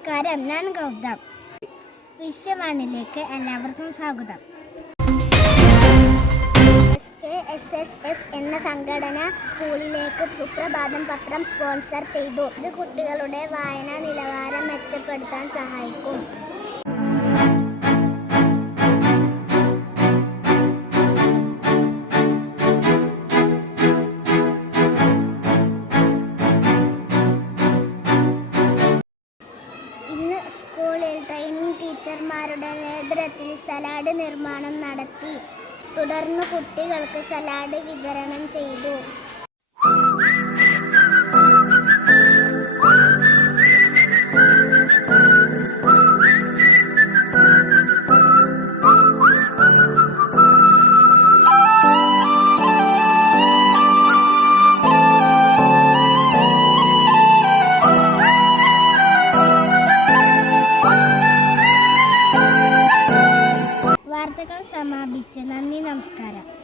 നമസ്കാരം. ഞാൻ ഗൗതം. വിശ്വവാണിലേക്ക് എല്ലാവർക്കും സ്വാഗതം. എസ് എസ് എസ് എന്ന സംഘടന സ്കൂളിലേക്ക് സുപ്രഭാതം പത്രം സ്പോൺസർ ചെയ്തു. ഇത് കുട്ടികളുടെ വായനാ നിലവാരം മെച്ചപ്പെടുത്താൻ സഹായിക്കും. സ്കൂളിൽ ട്രെയിനിങ് ടീച്ചർമാരുടെ നേതൃത്വത്തിൽ സലാഡ് നിർമ്മാണം നടത്തി. തുടർന്ന് കുട്ടികൾക്ക് സലാഡ് വിതരണം ചെയ്തു. വാർത്തകൾ സമാപിച്ച്. നന്ദി നമസ്കാരം.